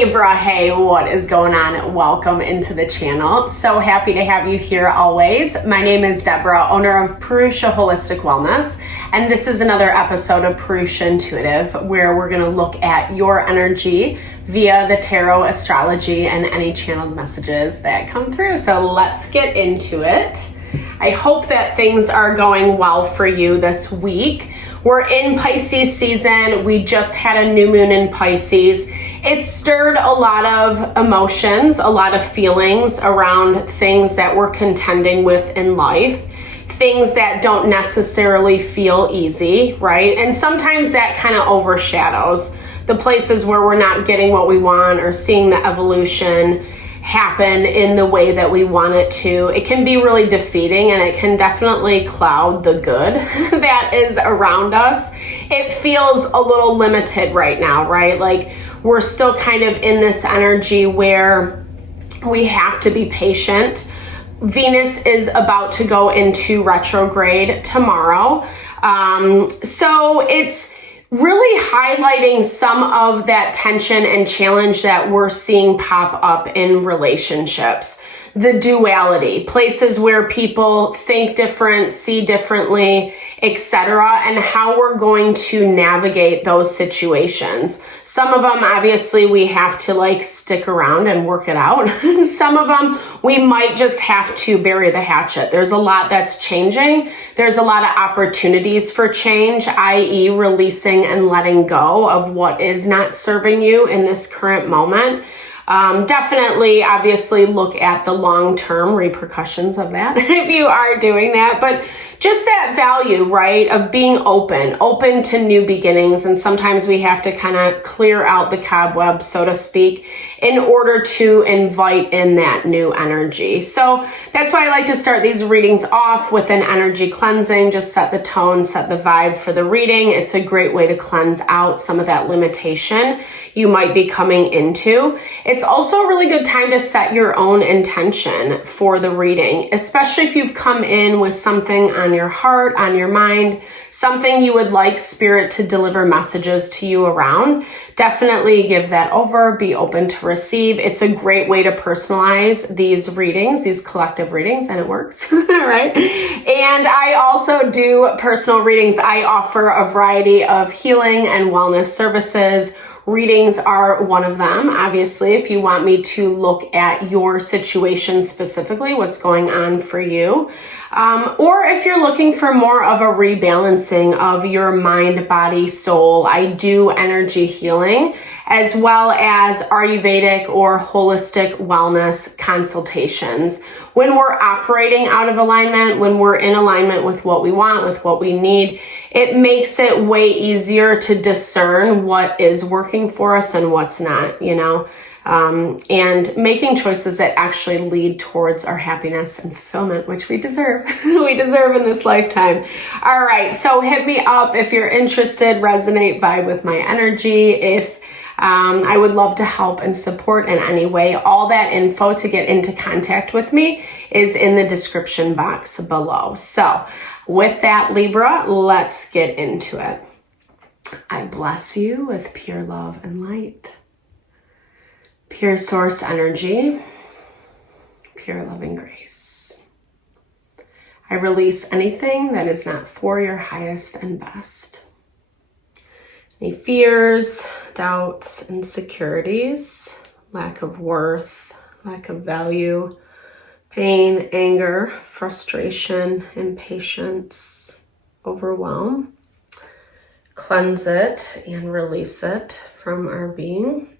Libra, hey, what is going on? Welcome into the channel. So happy to have you here always. My name is Deborah, owner of Purusha Holistic Wellness, and this is another episode of Purusha Intuitive, where we're going to look at your energy via the tarot, astrology, and any channeled messages that come through. So let's get into it. I hope that things are going well for you this week. We're in Pisces season. We just had a new moon in Pisces. It stirred a lot of emotions, a lot of feelings around things that we're contending with in life, things that don't necessarily feel easy, right? And sometimes that kind of overshadows the places where we're not getting what we want or seeing the evolution happen in the way that we want it to. It can be really defeating, and it can definitely cloud the good that is around us. It feels a little limited right now, right? Like we're still kind of in this energy where we have to be patient. Venus is about to go into retrograde tomorrow. So it's really highlighting some of that tension and challenge that we're seeing pop up in relationships. The duality, places where people think different, see differently, etc., and how we're going to navigate those situations. Some of them, obviously, we have to stick around and work it out. Some of them, we might just have to bury the hatchet. There's a lot that's changing. There's a lot of opportunities for change, i.e. releasing and letting go of what is not serving you in this current moment. Definitely, obviously, look at the long-term repercussions of that if you are doing that. But just that value, right, of being open to new beginnings. And sometimes we have to kind of clear out the cobwebs, so to speak, in order to invite in that new energy. So that's why I like to start these readings off with an energy cleansing. Just set the tone, set the vibe for the reading. It's a great way to cleanse out some of that limitation you might be coming into. It's also a really good time to set your own intention for the reading, especially if you've come in with something on your heart, on your mind, something you would like spirit to deliver messages to you around. Definitely give that over, be open to receive. It's a great way to personalize these readings, these collective readings, and it works, right? And I also do personal readings. I offer a variety of healing and wellness services. Readings are one of them. Obviously, if you want me to look at your situation specifically, what's going on for you, or if you're looking for more of a rebalancing of your mind, body, soul, I do energy healing as well as Ayurvedic or holistic wellness consultations. When we're operating out of alignment, when we're in alignment with what we want, with what we need, it makes it way easier to discern what is working for us and what's not, and making choices that actually lead towards our happiness and fulfillment, which we deserve. We deserve in this lifetime. All right, so hit me up if you're interested, resonate, vibe with my energy. If I would love to help and support in any way. All that info to get into contact with me is in the description box below. So with that, Libra, let's get into it. I bless you with pure love and light, pure source energy, pure loving grace. I release anything that is not for your highest and best. Any fears, doubts, insecurities, lack of worth, lack of value, pain, anger, frustration, impatience, overwhelm. Cleanse it and release it from our being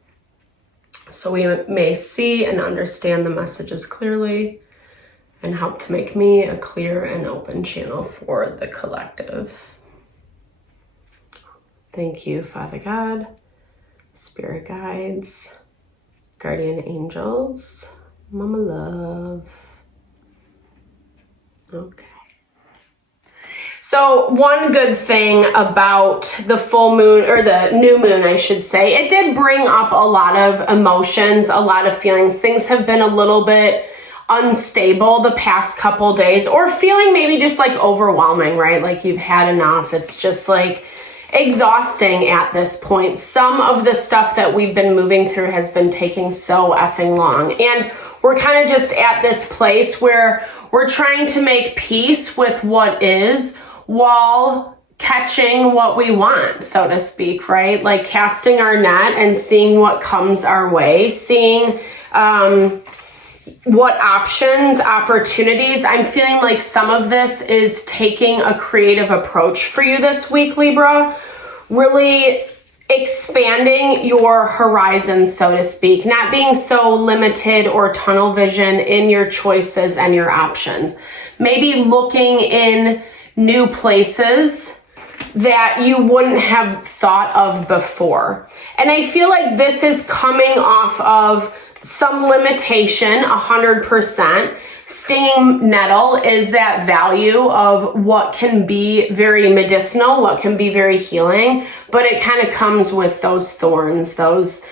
so we may see and understand the messages clearly and help to make me a clear and open channel for the collective. Thank you, Father God, Spirit Guides, Guardian Angels, Mama Love. Okay. So one good thing about the full moon, or the new moon, I should say, it did bring up a lot of emotions, a lot of feelings. Things have been a little bit unstable the past couple days, or feeling maybe just overwhelming, right? Like you've had enough. It's just exhausting at this point. Some of the stuff that we've been moving through has been taking so effing long. And we're kind of just at this place where we're trying to make peace with what is while catching what we want, so to speak, right? Like casting our net and seeing what comes our way, seeing what options, opportunities. I'm feeling like some of this is taking a creative approach for you this week, Libra. Really expanding your horizons, so to speak, not being so limited or tunnel vision in your choices and your options. Maybe looking in new places that you wouldn't have thought of before. And I feel like this is coming off of some limitation, 100%. Stinging nettle is that value of what can be very medicinal, what can be very healing, but it kind of comes with those thorns, those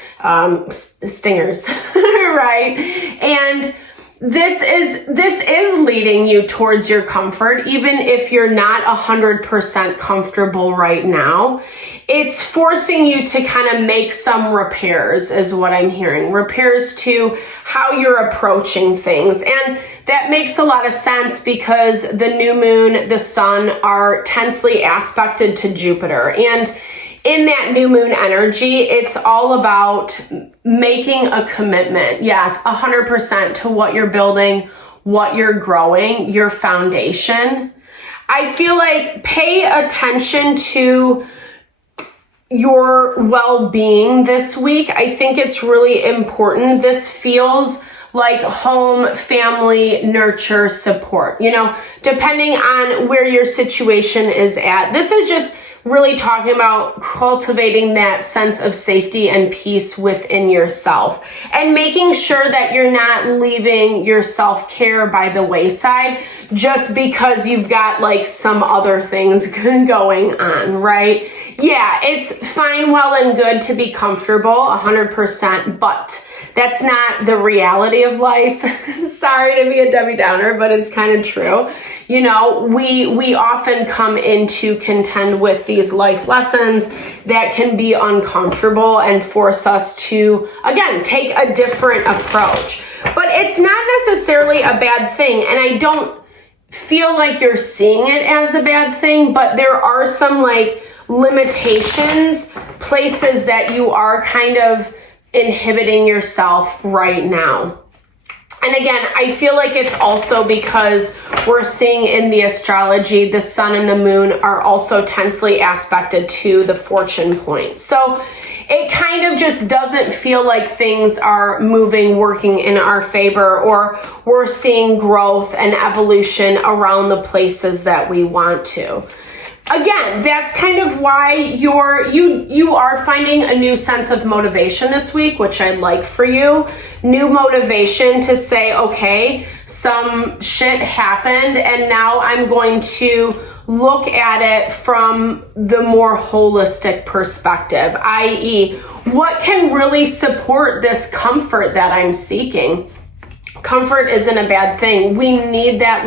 stingers, right? And this is leading you towards your comfort, even if you're not 100% comfortable right now. It's forcing you to kind of make some repairs, is what I'm hearing. Repairs to how you're approaching things. And that makes a lot of sense because the new moon, the sun are tensely aspected to Jupiter. And in that new moon energy, it's all about making a commitment. Yeah, 100% to what you're building, what you're growing, your foundation. I feel like pay attention to your well-being this week. I think it's really important. This feels like home, family, nurture, support, depending on where your situation is at. This is just really talking about cultivating that sense of safety and peace within yourself and making sure that you're not leaving your self-care by the wayside just because you've got like some other things going on, right? Yeah, it's fine, well and good to be comfortable 100%, but that's not the reality of life. Sorry to be a Debbie Downer, but it's kind of true. We often come in to contend with these life lessons that can be uncomfortable and force us to, again, take a different approach. But it's not necessarily a bad thing, and I don't feel like you're seeing it as a bad thing, but there are some limitations, places that you are kind of inhibiting yourself right now. And again, I feel like it's also because we're seeing in the astrology, the sun and the moon are also tensely aspected to the fortune point. So it kind of just doesn't feel like things are moving, working in our favor, or we're seeing growth and evolution around the places that we want to. Again, that's kind of why you are finding a new sense of motivation this week, which I'd like for you. New motivation to say, okay, some shit happened and now I'm going to look at it from the more holistic perspective, i.e., what can really support this comfort that I'm seeking? Comfort isn't a bad thing. We need that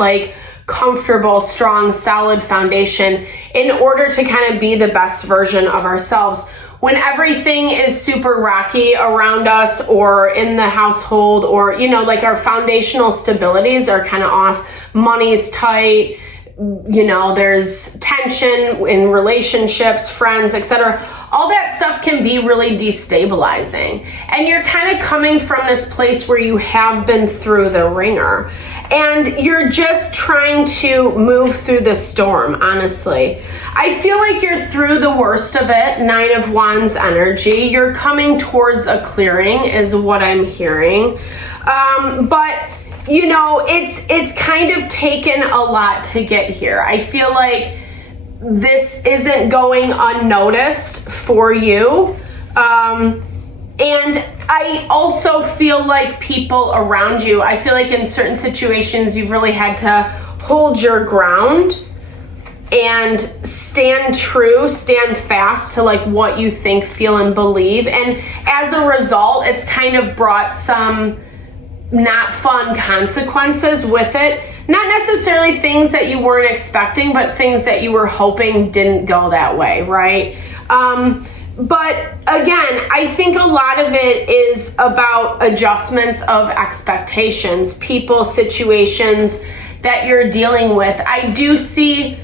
comfortable, strong, solid foundation in order to kind of be the best version of ourselves. When everything is super rocky around us or in the household, or, our foundational stabilities are kind of off, money's tight, there's tension in relationships, friends, etc. All that stuff can be really destabilizing. And you're kind of coming from this place where you have been through the ringer. And you're just trying to move through the storm, honestly. I feel like you're through the worst of it, 9 of Wands energy. You're coming towards a clearing is what I'm hearing. But, it's kind of taken a lot to get here. I feel like this isn't going unnoticed for you. And I also feel like people around you, I feel like in certain situations you've really had to hold your ground and stand true, stand fast to what you think, feel, and believe. And as a result, it's kind of brought some not fun consequences with it. not necessarily things that you weren't expecting, but things that you were hoping didn't go that way, right? But again, I think a lot of it is about adjustments of expectations, people, situations that you're dealing with. I do see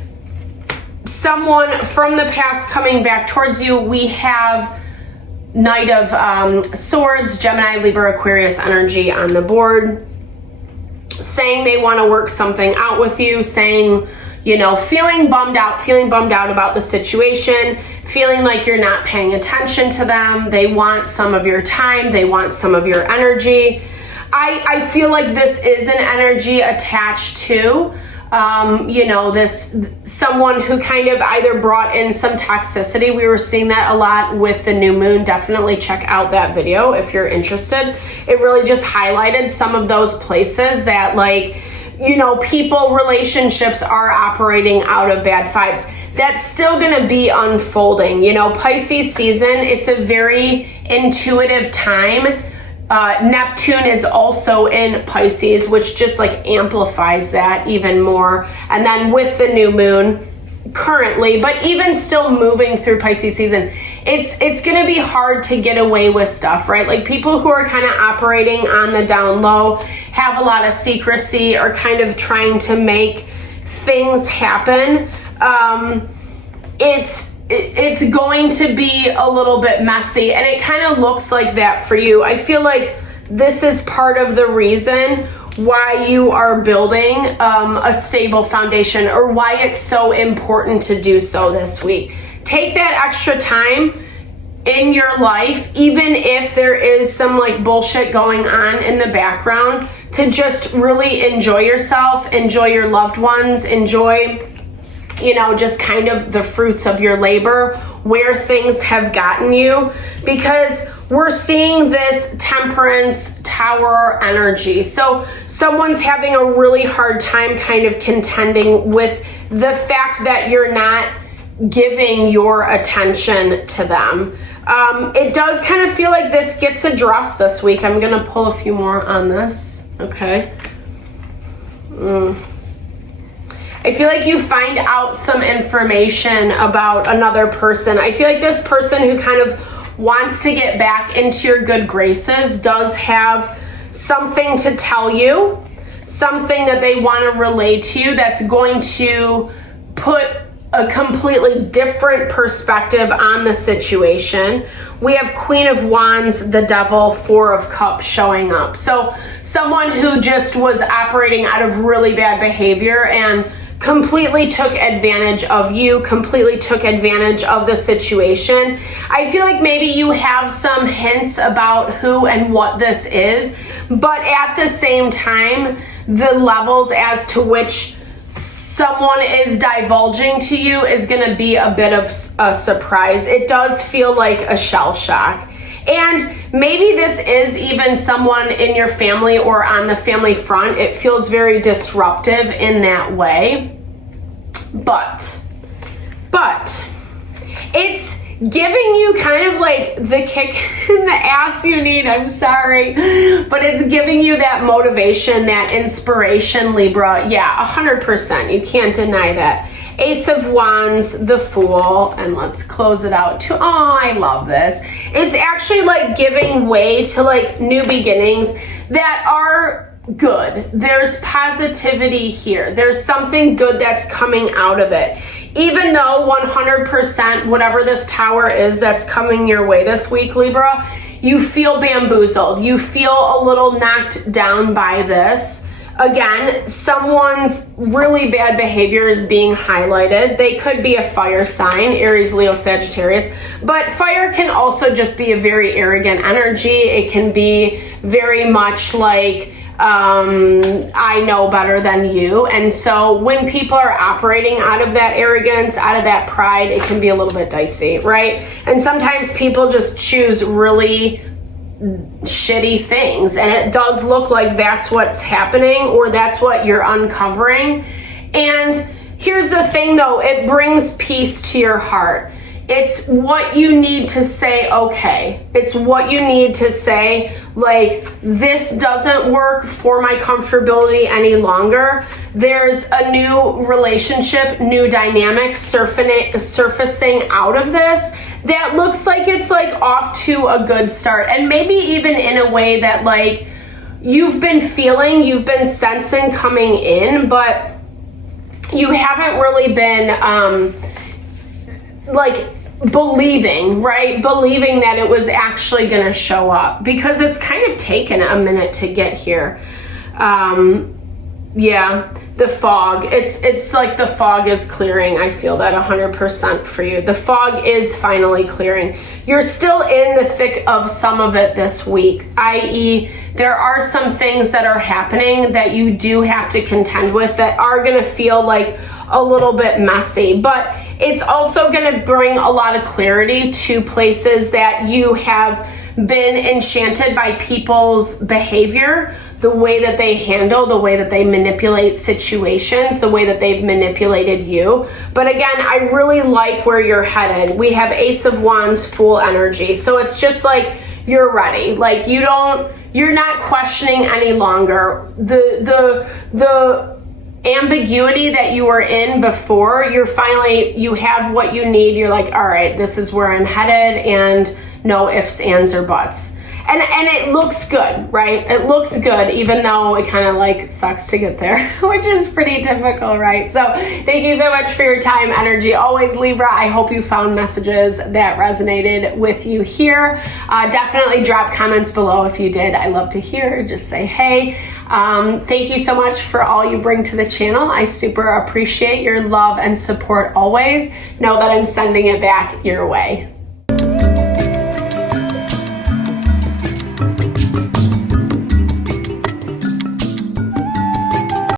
someone from the past coming back towards you. We have Knight of Swords, Gemini, Libra, Aquarius energy on the board, saying they want to work something out with you, saying, you know, feeling bummed out about the situation, feeling like you're not paying attention to them. They want some of your time. They want some of your energy. I feel like this is an energy attached to, you know, someone who kind of either brought in some toxicity. We were seeing that a lot with the new moon. Definitely check out that video if you're interested. It really just highlighted some of those places that, like, you know, people, relationships are operating out of bad vibes. That's still going to be unfolding. You know, Pisces season, it's a very intuitive time. Neptune is also in Pisces, which just like amplifies that even more. And then with the new moon currently, but even still moving through Pisces season, it's going to be hard to get away with stuff, right? Like people who are kind of operating on the down low, have a lot of secrecy, or kind of trying to make things happen. It's going to be a little bit messy, and it kind of looks like that for you. I feel like this is part of the reason why you are building a stable foundation, or why it's so important to do so this week. Take that extra time in your life, even if there is some like bullshit going on in the background, to just really enjoy yourself, enjoy your loved ones, enjoy, you know, just kind of the fruits of your labor, where things have gotten you, because we're seeing this Temperance Tower energy. So someone's having a really hard time kind of contending with the fact that you're not giving your attention to them. It does kind of feel like this gets addressed this week. I'm going to pull a few more on this. Okay. I feel like you find out some information about another person. I feel like this person who kind of wants to get back into your good graces does have something to tell you, something that they want to relay to you that's going to put a completely different perspective on the situation. We have Queen of Wands, the Devil, Four of Cups showing up. So someone who just was operating out of really bad behavior and completely took advantage of you, completely took advantage of the situation. I feel like maybe you have some hints about who and what this is, but at the same time, the levels as to which someone is divulging to you is going to be a bit of a surprise. It does feel like a shell shock. And maybe this is even someone in your family or on the family front. It feels very disruptive in that way. But it's giving you kind of like the kick in the ass you need. I'm sorry. But it's giving you that motivation, that inspiration, Libra. Yeah, 100%. You can't deny that. Ace of Wands, the Fool, and let's close it out to, oh, I love this. It's actually like giving way to like new beginnings that are good. There's positivity here. There's something good that's coming out of it. Even though 100%, whatever this tower is that's coming your way this week, Libra, you feel bamboozled. You feel a little knocked down by this. Again, someone's really bad behavior is being highlighted. They could be a fire sign, Aries, Leo, Sagittarius, but fire can also just be a very arrogant energy. It can be very much like, I know better than you. And so when people are operating out of that arrogance, out of that pride, it can be a little bit dicey, right? And sometimes people just choose really shitty things, and it does look like that's what's happening, or that's what you're uncovering. And here's the thing though, it brings peace to your heart. It's what you need to say, okay. It's what you need to say, like, this doesn't work for my comfortability any longer. There's a new relationship, new dynamic surfacing out of this that looks like it's like off to a good start. And maybe even in a way that like you've been feeling, you've been sensing coming in, but you haven't really been like believing, right? Believing that it was actually going to show up, because it's kind of taken a minute to get here. Yeah, the fog. It's like the fog is clearing. I feel that 100% for you. The fog is finally clearing. You're still in the thick of some of it this week, i.e. there are some things that are happening that you do have to contend with that are going to feel like a little bit messy, but it's also going to bring a lot of clarity to places that you have been enchanted by people's behavior, the way that they handle, the way that they manipulate situations, the way that they've manipulated you. But again, I really like where you're headed. We have Ace of Wands, Fool energy. So it's just like you're ready. Like you're not questioning any longer. The ambiguity that you were in before, you have what you need. You're like, all right, this is where I'm headed, and no ifs, ands, or buts. And it looks good, right? It looks good, even though it kind of like sucks to get there, which is pretty typical, right? So thank you so much for your time, energy. Always, Libra, I hope you found messages that resonated with you here. Definitely drop comments below if you did. I love to hear. Just say, hey. Thank you so much for all you bring to the channel. I super appreciate your love and support always. Know that I'm sending it back your way.